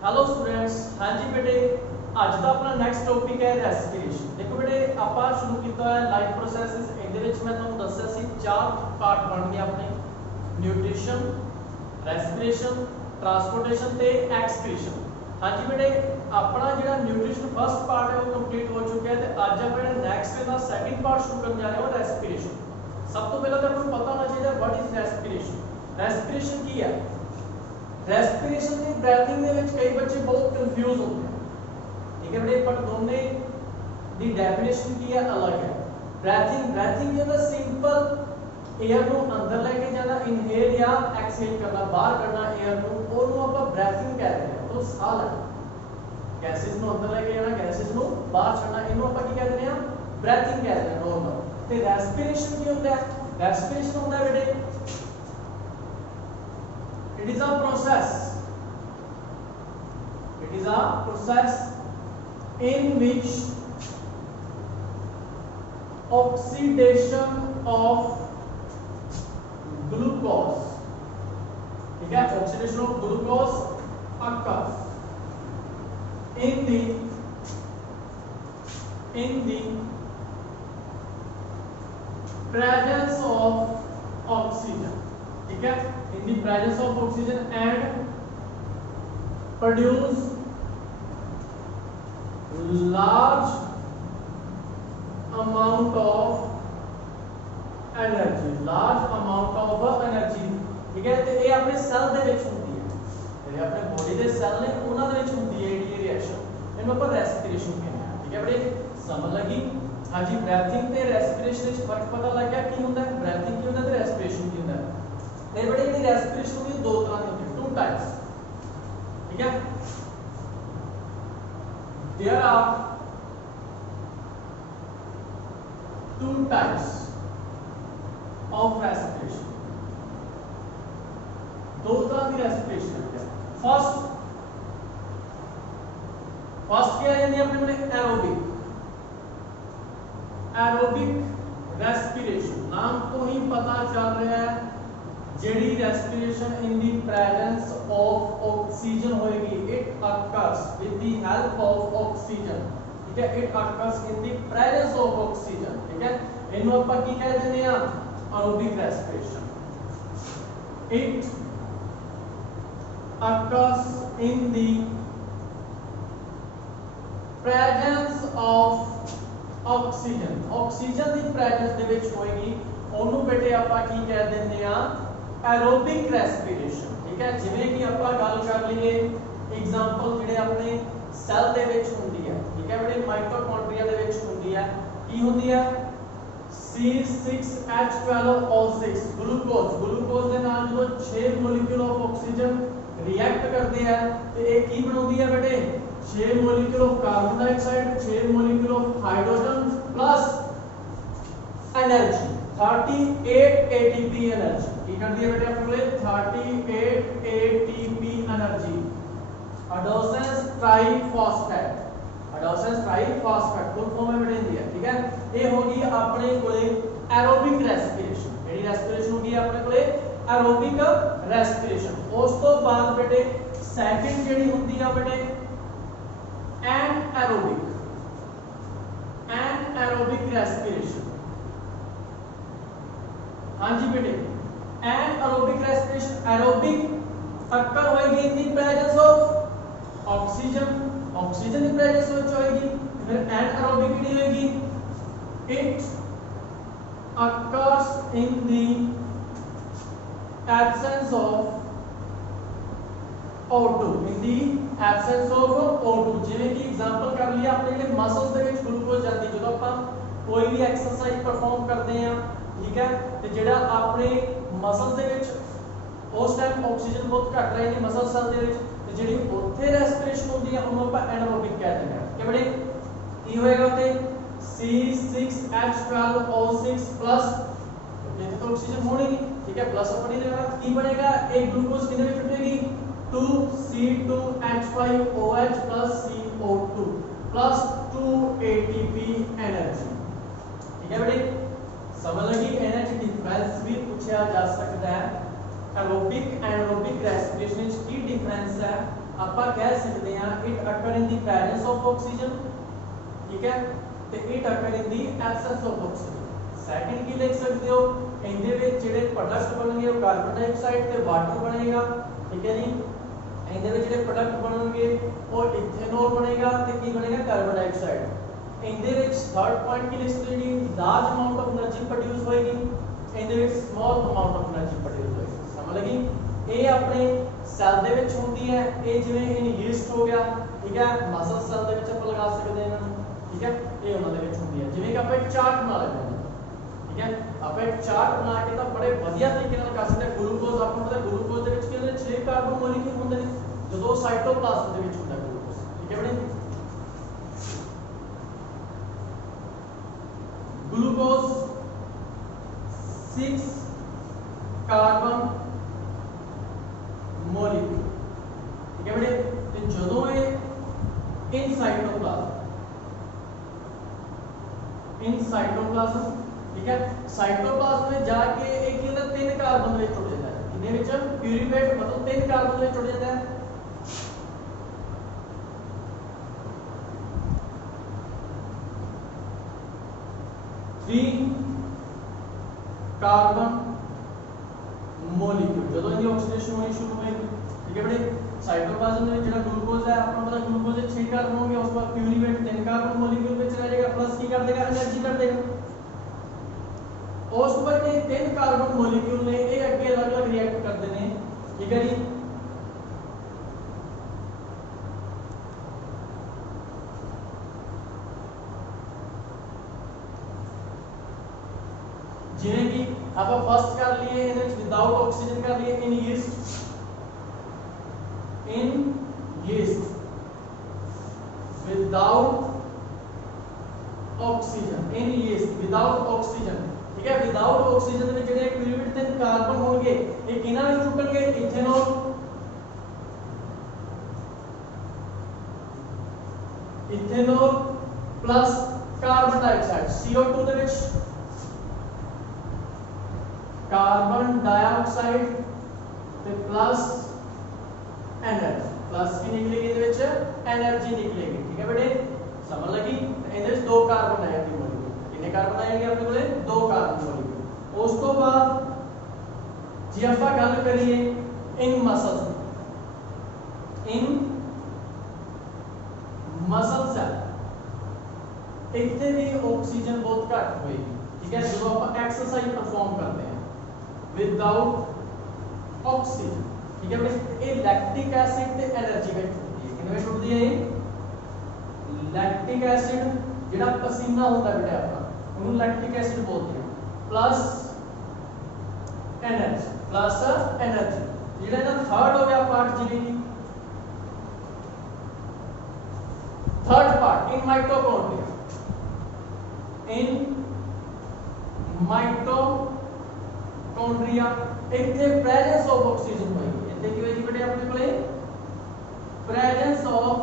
Hello students. हाँ जी बेटे, ਅੱਜ ਦਾ ਆਪਣਾ ਨੈਕਸਟ ਟੌਪਿਕ ਹੈ ਰੈਸਪੀਰੇਸ਼ਨ। ਦੇਖੋ ਬੇਟੇ, ਆਪਾਂ ਸ਼ੁਰੂ ਕੀਤਾ ਹੈ ਲਾਈਫ ਪ੍ਰੋਸੈਸਿਸ। ਇਹਦੇ ਵਿੱਚ ਮੈਂ ਤੁਹਾਨੂੰ ਦੱਸਿਆ ਸੀ ਚਾਰ ਪਾਰਟ ਬਣਨਗੇ ਆਪਣੇ: ਨਿਊਟ੍ਰੀਸ਼ਨ, ਰੈਸਪੀਰੇਸ਼ਨ, ਟਰਾਂਸਪੋਰਟੇਸ਼ਨ ਤੇ ਐਕਸਕ੍ਰੀਸ਼ਨ। हाँ जी बेटे, अपना ਜਿਹੜਾ ਨਿਊਟ੍ਰੀਸ਼ਨ ਫਸਟ ਪਾर्ट है वो कंप्लीट हो चुका है। ਤੇ ਅੱਜ ਆਪਾਂ ਨੈਕਸਟ ਇਹਦਾ ਸੈਕਿੰਡ ਪਾर्ट ਸ਼ੁਰੂ ਕਰਨ ਜਾ ਰਹੇ ਹਾਂ, ਰੈਸਪੀਰੇਸ਼ਨ। ਸਭ ਤੋਂ ਪਹਿਲਾਂ ਤਾਂ ਆਪਾਂ ਨੂੰ ਪਤਾ ਹੋਣਾ ਚਾਹੀਦਾ व्हाट इज ਰੈਸਪੀਰੇਸ਼ਨ। ਰੈਸਪੀਰੇਸ਼ਨ ਕੀ ਹੈ? ਰੈਸਪੀਰੇਸ਼ਨ ਤੇ ਬ੍ਰੀਥਿੰਗ ਦੇ ਵਿੱਚ ਕਈ ਬੱਚੇ ਬਹੁਤ ਕਨਫਿਊਜ਼ ਹੁੰਦੇ ਆ, ਠੀਕ ਹੈ ਬੇਟੇ, ਪਰ ਦੋਨੇ ਦੀ ਡੈਫੀਨੇਸ਼ਨ ਕੀ ਹੈ, ਅਲੱਗ ਹੈ। ਬ੍ਰੀਥਿੰਗ ਜਿਹੜਾ ਸਿੰਪਲ एयर ਨੂੰ ਅੰਦਰ ਲੈ ਕੇ ਜਾਣਾ, ਇਨਹੇਲ ਜਾਂ ਐਕਸਹੇਲ ਕਰਨਾ, ਬਾਹਰ ਕੱਢਣਾ 에ਅਰ ਨੂੰ, ਉਹਨੂੰ ਆਪਾਂ ਬ੍ਰੀਥਿੰਗ ਕਹਿੰਦੇ ਹਾਂ। ਉਹ ਸਾਹ ਲੈਣਾ, ਗੈਸਿਸ ਨੂੰ ਅੰਦਰ ਲੈ ਕੇ ਜਾਣਾ, ਗੈਸਿਸ ਨੂੰ ਬਾਹਰ ਛੱਡਣਾ, ਇਹਨੂੰ ਆਪਾਂ ਕੀ ਕਹਿੰਦੇ ਹਾਂ, ਬ੍ਰੀਥਿੰਗ ਕਹਿੰਦੇ ਹਾਂ ਨੋਰਮਲ। ਤੇ ਰੈਸਪੀਰੇਸ਼ਨ ਕੀ ਹੁੰਦਾ ਹੈ? ਰੈਸਪੀਰੇਸ਼ਨ ਹੁੰਦਾ ਹੈ ਬੇਟੇ, it is a process in which oxidation of glucose, ठीक है, oxidation of glucose occurs in the presence of oxygen, ठीक है, in the presence of oxygen and produce large amount of energy, ठीक है। ਤੇ ਇਹ ਆਪਣੇ ਸੈੱਲ ਦੇ ਵਿੱਚ ਹੁੰਦੀ ਹੈ, ਜਿਹੜੇ ਆਪਣੇ ਬੋਡੀ ਦੇ ਸੈੱਲ ਨੇ ਉਹਨਾਂ ਦੇ ਵਿੱਚ ਹੁੰਦੀ ਹੈ ਇਹ ਰਿਐਕਸ਼ਨ, ਇਹਨੂੰ ਆਪਾਂ ਰੈਸਪੀਰੇਸ਼ਨ ਕਹਿੰਦੇ ਹਾਂ, ਠੀਕ ਹੈ ਬੇਟੇ, ਸਮਝ ਲੱਗੀ? ਹਾਂਜੀ, ਬ੍ਰੀਥਿੰਗ ਤੇ ਰੈਸਪੀਰੇਸ਼ਨ ਵਿੱਚ ਫਰਕ ਪਤਾ ਲੱਗ ਗਿਆ ਕੀ ਹੁੰਦਾ ਹੈ, ਬ੍ਰੀਥਿੰਗ ਕੀ ਹੁੰਦਾ ਤੇ ਰੈਸਪੀਰੇਸ਼ਨ ਕੀ ਹੁੰਦਾ ਹੈ। ਤੇ ਬੇਟੇ ਇਹਦੀ ਰੈਸਪੀਰੇਸ਼ਨ ਵੀ ਦੋ ਤਰ੍ਹਾਂ ਦੀ ਹੁੰਦੀ ਹੈ, ਟੂ ਟਾਈਪਸ, ठीक है। There are two types of respiration, दो तरह की रेस्पिरेशन है। फर्स्ट क्या है अपने एरोबिक रेस्पिरेशन। नाम तो ही पता चल रहा है, जेडी respiration in the presence of oxygen होएगी, it occurs with the help of oxygen, ठीक है, it occurs in the presence of oxygen, ठीक है। इनको अपन की कह देते हैं aerobic respiration. It occurs in the presence of oxygen, oxygen ਦੀ ਪ੍ਰੈਜ਼ੈਂਸ ਦੇ ਵਿੱਚ ਹੋਏਗੀ, ਉਹਨੂੰ ਬੇਟੇ ਆਪਾਂ ਕੀ ਕਹਿ ਦਿੰਦੇ ਆ, ਐਰੋਬਿਕ ਰੈਸਪੀਰੇਸ਼ਨ, ਠੀਕ ਹੈ। ਜਿਵੇਂ ਕਿ ਆਪਾਂ ਗੱਲ ਕਰ ਲਈਏ ਐਗਜ਼ਾਮਪਲ ਜਿਹੜੇ ਆਪਣੇ ਸੈੱਲ ਦੇ ਵਿੱਚ ਹੁੰਦੀ ਹੈ, ਠੀਕ ਹੈ ਬੇਟੇ, ਮਾਈਟੋਕੌਂਡਰੀਆ ਦੇ ਵਿੱਚ ਹੁੰਦੀ ਹੈ, ਕੀ ਹੁੰਦੀ ਹੈ, C6H12O6 ग्लूकोज ਦੇ ਨਾਲ ਜਦੋਂ 6 ਮੋਲੀਕਿਊਲ ਆਫ ਆਕਸੀਜਨ रिएक्ट करते हैं तो ये की बनाती है बेटे, 6 molecule of carbon dioxide, 6 molecule of hydrogen plus energy 38 ATP energy. की करती है बेटे अपने 38 ATP energy, adenosine triphosphate, full form में बेटे दी है, ठीक है। ये होगी अपने कोले एरोबिक रेस्पिरेशन, जेडी रेस्पिरेशन होगी अपने कोले एरोबिक रेस्पिरेशन। उस तो बाद बेटे सेकंड जेडी हुंदी है बेटे एनएरोबिक रेस्पिरेशन। हां जी बेटे, एनएरोबिक रेस्पिरेशन, एरोबिक अक्कर होएगी इन द प्रेजेंस ऑफ ऑक्सीजन की प्रेजेंस में होएगी। फिर एनएरोबिक की होएगी, it occurs in the absence of O2, in the absence of O2। ਜਿਵੇਂ ਕਿ ਐਗਜ਼ਾਮਪਲ ਕਰ ਲਿਆ ਆਪਣੇ ਜਿਹੜੇ ਮਸਲਸ ਦੇ ਵਿੱਚ ਗਲੂਕੋਜ਼ ਜਾਂਦੀ, ਜਦੋਂ ਆਪਾਂ ਕੋਈ ਵੀ ਐਕਸਰਸਾਈਜ਼ ਪਰਫਾਰਮ ਕਰਦੇ ਆ, ਠੀਕ ਹੈ, ਤੇ ਜਿਹੜਾ ਆਪਣੇ ਮਸਲਸ ਦੇ ਵਿੱਚ ਉਸ ਟਾਈਮ ਆਕਸੀਜਨ ਬਹੁਤ ਘੱਟ ਰਹੇਗੀ ਮਸਲ ਸੈਲ ਦੇ ਵਿੱਚ, ਤੇ ਜਿਹੜੀ ਉੱਥੇ ਰੈਸਪੀਰੇਸ਼ਨ ਹੁੰਦੀ ਹੈ ਉਹਨੂੰ ਆਪਾਂ ਐਨਾਰੋਬਿਕ ਕਹਿੰਦੇ ਹਾਂ, ਕਿ ਬੜੇ ਕੀ ਹੋਏਗਾ ਉੱਥੇ C6H12O6 प्लस ये तो ऑक्सीजन होनी नहीं, ठीक है, प्लस अपन ही लेगा, की बनेगा एक ग्लूकोज कितने में छूटेगी, 2C2H5OH plus CO2 plus 2 ATP energy, ठीक है बेटे, समझ लगी? एनर्जी डिफरेंस भी पूछा जा सकता है। एरोबिक एनारोबिक रेस्पिरेशन में की डिफरेंस है, ਆਪਾਂ ਕਹਿ ਸਕਦੇ ਹਾਂ ਇਟ ਅਕਰ ਇਨ ਦੀ ਪ੍ਰੈਜ਼ੈਂਸ ਆਫ ਆਕਸੀਜਨ, ਠੀਕ ਹੈ, ਤੇ ਇਟ ਅਕਰ ਇਨ ਦੀ ਐਬਸੈਂਸ ਆਫ ਆਕਸੀਜਨ। ਸੈਕੰਡ ਕੀ ਲਿਖ ਸਕਦੇ ਹੋ, ਇਹਦੇ ਵਿੱਚ ਜਿਹੜੇ ਪ੍ਰੋਡਕਟ ਬਣਨਗੇ ਉਹ ਕਾਰਬਨ ਡਾਈਆਕਸਾਈਡ ਤੇ ਵਾਟਰ ਬਣੇਗਾ, ਠੀਕ ਹੈ ਜੀ। ਇਹਦੇ ਵਿੱਚ ਜਿਹੜੇ ਪ੍ਰੋਡਕਟ ਬਣਨਗੇ ਉਹ ਇਥੇਨੋਲ ਬਣੇਗਾ ਤੇ ਕੀ ਬਣੇਗਾ, ਕਾਰਬਨ ਡਾਈਆਕਸਾਈਡ। ਇਹਦੇ ਵਿੱਚ ਥਰਡ ਪੁਆਇੰਟ ਕੀ ਲਿਖ ਸਕਦੇ ਜੀ, large amount of energy produce ਹੋਏਗੀ, ਇਹਦੇ ਵਿੱਚ small amount of energy produce ਹੋਏਗੀ। ਸਮਝ ਲੱਗੀ? ਇਹ ਆਪਣੇ ਸੈੱਲ ਦੇ ਵਿੱਚ ਹੁੰਦੀ ਹੈ, ਇਹ ਜਿਵੇਂ ਇਨ ਯੀਸਟ ਹੋ ਗਿਆ, ਠੀਕ ਹੈ, ਮਸਲ ਸੈੱਲ ਦੇ ਵਿੱਚ ਆਪਾਂ ਲਗਾ ਸਕਦੇ ਹਾਂ ਇਹਨਾਂ ਨੂੰ, ਠੀਕ ਹੈ, ਇਹ ਉਹਨਾਂ ਦੇ ਵਿੱਚ ਹੁੰਦੀ ਹੈ। ਜਿਵੇਂ ਕਿ ਆਪਾਂ ਇੱਕ ਚਾਰਟ ਬਣਾ ਲੈਂਦੇ ਹਾਂ, ਠੀਕ ਹੈ, ਆਪਾਂ ਇੱਕ ਚਾਰਟ ਬਣਾ ਕੇ ਤਾਂ ਬੜੇ ਵਧੀਆ ਤਰੀਕੇ ਨਾਲ ਕਰ ਸਕਦੇ ਹਾਂ। ਗਲੂਕੋਜ਼ ਆਪਾਂ ਨੂੰ ਪਤਾ ਗਲੂਕੋਜ਼ ਦੇ ਵਿੱਚ ਕਿਹਦੇ 6 ਕਾਰਬਨ ਮੋਲੀਕਿਊਲ ਹੁੰਦੇ ਨੇ, ਜਦੋਂ ਸਾਈਟੋਪਲਾਜ਼ਮ ਦੇ ਵਿੱਚ ਹੁੰਦਾ ਗਲੂਕੋਜ਼, ਠੀਕ ਹੈ ਬਣੇ। ग्लूकोज 6 कार्बन मॉलिक्यूल, ठीक है बेटे। तो ਜਦੋਂ ਇਹ इन साइटोप्लाज्म, ठीक है, साइटोप्लाज्म में जाके एक की होता 3 कार्बन में जुड़ जाता है, कितने ਵਿੱਚ प्यूरिफाइड मतलब 3 कार्बन में जुड़ जाता है। कार्बन मॉलिक्यूल ਜਦੋਂ ਇਹਦੀ ਆਕਸੀਡੇਸ਼ਨ ਹੋਣੀ ਸ਼ੁਰੂ ਹੋਏਗੀ, ਠੀਕ ਹੈ ਬੇਟੇ। ਸਾਈਟੋਪਲਾਜ਼ਮ ਦੇ ਵਿੱਚ ਜਿਹੜਾ ਗਲੂਕੋਜ਼ ਹੈ ਆਪਾਂ ਨੂੰ ਪਤਾ ਗਲੂਕੋਜ਼ ਦੇ 6 ਕਾਰਬਨ ਹੋਣਗੇ, ਉਸ ਤੋਂ ਬਾਅਦ ਪਿਊਰੀਫਾਈਡ 3 ਕਾਰਬਨ ਮੋਲੀਕਿਊਲ ਵਿੱਚ ਰਹਿ ਜਾਏਗਾ, ਪਲੱਸ ਕੀ ਕਰ ਦੇਗਾ, એનર્ਜੀ ਕਰ ਦੇਗਾ। ਉਸ ਤੋਂ ਬਾਅਦ ਇਹ 3 ਕਾਰਬਨ ਮੋਲੀਕਿਊਲ ਨੇ ਇਹ ਅੱਗੇ ਅਲੱਗ-ਅਲੱਗ ਰਿਐਕਟ ਕਰਦੇ ਨੇ, ਠੀਕ ਹੈ ਜੀ। ਜਿਵੇਂ ਕਿ ਆਪਾਂ ਫਸਟ ਕਰ ਲਈਏ ਇਹਦੇ ਵਿੱਚ ਵਿਦਆਊਟ ਆਕਸੀਜਨ ਕਰ ਲਈਏ, ਇਨ ਯੀਸਟ ਵਿਦਆਊਟ ਆਕਸੀਜਨ, ਇਨ ਯੀਸਟ ਵਿਦਆਊਟ ਆਕਸੀਜਨ, ਠੀਕ ਹੈ। ਵਿਦਆਊਟ ਆਕਸੀਜਨ ਦੇ ਵਿੱਚ ਜਿਹੜੇ ਪਿਊਰਿਫਾਈਡ 3 ਕਾਰਬਨ ਹੋਣਗੇ ਇਹ ਕਿਹਨਾਂ ਵਿੱਚ ਟੁੱਟਣਗੇ, ethanol, ethanol plus carbon dioxide, CO2 ਦੇ ਵਿੱਚ कार्बन डाइऑक्साइड ਤੇ ਪਲੱਸ એનર્ਜੀ, ਪਲੱਸ ਕੀ ਨਿਕਲੇਗੀ ਇਹਦੇ ਵਿੱਚ, એનર્ਜੀ ਨਿਕਲੇਗੀ, ਠੀਕ ਹੈ ਬੇਟੇ। ਸਮਝ ਲੱਗੀ? ਇਹਦੇ ਵਿੱਚ 2 ਕਾਰਬਨ ਆ ਜਾਣਗੇ ਮੋਲੀਕੂਲ, ਕਿੰਨੇ ਕਾਰਬਨ ਆ ਜਾਣਗੇ ਆਪਣੇ ਕੋਲੇ, 2 ਕਾਰਬਨ ਮੋਲੀਕੂਲ। ਉਸ ਤੋਂ ਬਾਅਦ ਜੇ ਆਪਾਂ ਗੱਲ ਕਰੀਏ ਇਨ ਮਸਲਸ, ਇਨ ਮਸਲ ਸੈਲ ਇੱਥੇ ਵੀ ਆਕਸੀਜਨ ਬਹੁਤ ਘੱਟ ਹੋਏਗੀ, ਠੀਕ ਹੈ, ਜਦੋਂ ਆਪਾਂ ਐਕਸਰਸਾਈਜ਼ ਪਰਫਾਰਮ ਕਰਦੇ ਹਾਂ विदाउट ऑक्सीजन, ठीक है बेटे। ये लैक्टिक एसिड ते एनर्जी में टूटती है, कितने में टूटती है, लैक्टिक एसिड जेड़ा पसीना होता है बेटा अपना ਉਹਨੂੰ लैक्टिक एसिड बोलते हैं, प्लस एनर्जी, जेड़ा ना थर्ड हो गया पार्ट, जिਵੇਂ कि third part in mitochondria, in mitochondria ਇੱਥੇ ਪ੍ਰੈਜ਼ੈਂਸ ਆਫ ਆਕਸੀਜਨ ਹੋਏਗੀ। ਇੱਥੇ ਕੀ ਹੋਏਗੀ ਬੇਟੇ ਆਪਣੇ ਕੋਲੇ, presence of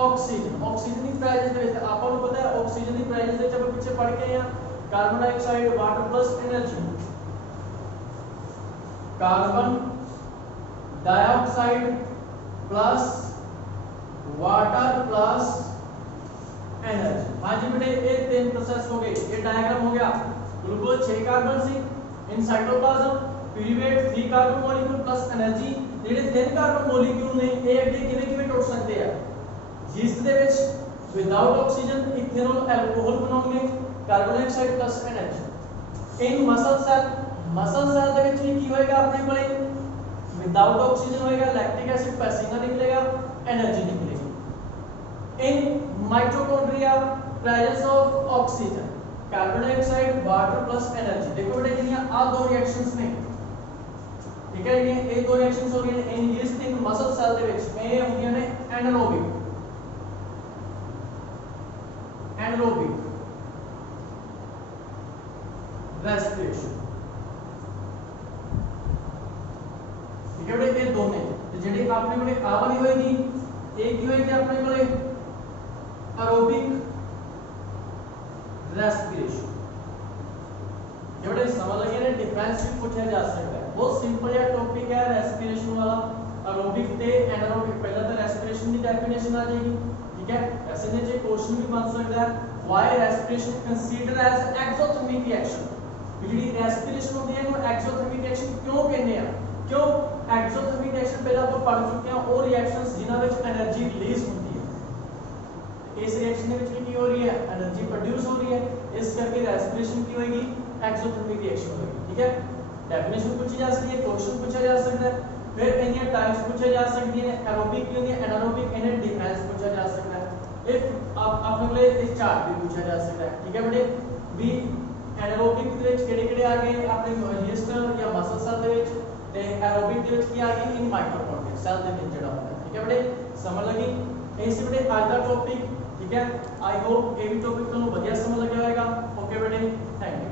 oxygen. Oxygen the presence ਦੇ ਵਿੱਚ ਆਪਾਂ ਨੂੰ ਪਤਾ ਹੈ ਆਕਸੀਜਨ ਦੀ ਪ੍ਰੈਜ਼ੈਂਸ ਵਿੱਚ ਆਪਾਂ ਪਿੱਛੇ ਪੜ੍ਹ ਕੇ ਆ carbon dioxide, water plus energy, carbon dioxide plus water plus energy. हाँ जी बेटे ये 3 प्रोसेस हो गए। ये डायग्राम हो गया, glucose 6 carbon C in cytoplasm, purified 3 carbon molecule plus energy. ਜਿਹੜੇ 3 ਕਾਰਬਨ ਮੋਲੀਕਿਊਲ ਨੇ ਇਹ ਅੱਗੇ ਕਿਵੇਂ ਟੁੱਟ ਸਕਦੇ ਆ, ਯੀਸਟ ਦੇ ਵਿੱਚ ਵਿਦਆਊਟ ਆਕਸੀਜਨ ਇਥੇਨੋਲ ਐਲਕੋਹਲ ਬਣਾਉਣਗੇ, ਕਾਰਬਨ ਡਾਈਆਕਸਾਈਡ ਪਲਸ એનર્ਜੀ। ਇਨ ਮਸਲ ਸੈਲ ਦੇ ਵਿੱਚ ਵੀ ਕੀ ਹੋਏਗਾ ਆਪਣੇ ਕੋਲੇ, विदाउट ऑक्सीजन होएगा, लैक्टिक एसिड पसीना निकलेगा, एनर्जी निकलेगी। In mitochondria presence of oxygen, carbon dioxide, water plus energy. देखो बेटा जिन्हें आ दो रिएक्शंस ने, ठीक है, ये दो रिएक्शंस हो गई in yeast in muscle cell दे विच में ये होंगे ने एनारोबिक रेस्पिरेशन। ये दोनों ते जेडी आपने कोले आ वाली होएगी एक की होएगी अपने कोले एरोबिक रेस्पिरेशन। ये समझ लगे ना, डिफरेंस भी पूछा जा सकता है। बहुत सिंपल या टॉपिक है रेस्पिरेशन वाला, एरोबिक ते एनारोबिक पहला तो रेस्पिरेशन की डेफिनेशन आ जाएगी, ठीक है। ऐसे ने जे क्वेश्चन भी बन सकता है why respiration consider as exothermic reaction, ਜਿਹੜੀ रेस्पिरेशन होती है वो एक्सोथर्मिक रिएक्शन क्यों कहते हैं, क्यों एक्सोथर्मिक रिएक्शन पहला ਆਪਾਂ पढ़ चुके हैं ਉਹ रिएक्शंस जिन्हां ਵਿੱਚ एनर्जी रिलीज ਹੁੰਦੀ है। इस रिएक्शन ਦੇ ਵਿੱਚ ਕੀ ਹੋ ਰਹੀ है एनर्जी प्रोड्यूस हो रही है, इस करके रेस्पिरेशन की होगी एक्सोथर्मिक रिएक्शन होगी, ठीक है। डेफिनेशन पूछी जा सकती है, क्वेश्चन पूछा जा सकता है, फिर इनके टाइप्स पूछे जा सकती है, एरोबिक की होगी एनारोबिक, इन्हें डिफरेंस पूछा जा सकता है। इफ आप अपने लिए इस चार्ट भी पूछा जा सकता है, ठीक है बेटे। भी एनारोबिक ਦੇ ਵਿੱਚ ਕਿਹੜੇ-ਕਿਹੜੇ ਆ ਗਏ ਆਪਣੇ ਰੀਜਿਸਟਰ ਜਾਂ ਮਸਲ ਸੈਲ ਦੇ ਵਿੱਚ, ਤੇ ਐਰੋबिक ਦੇ ਵਿੱਚ ਕੀ ਆ ਗਈ ਇਨ ਮਾਈਟੋਕੌਂਡਰੀਆ ਸੈਲ ਦੇ ਵਿੱਚ ਜਿਹੜਾ ਹੁੰਦਾ, ਠੀਕ ਹੈ ਬੇਟੇ। ਸਮਝ ਲੱਗੀ ਇਹ ਸੀ ਬੇਟੇ ਅੱਜ ਦਾ ਟੌਪਿਕ, ਠੀਕ ਹੈ। आई होप ये भी टॉपिक ਤੁਹਾਨੂੰ ਵਧੀਆ ਸਮਝ ਲੱਗਿਆ ਹੋਵੇਗਾ। ਓਕੇ ਬੇਟੇ, ਥੈਂक यू।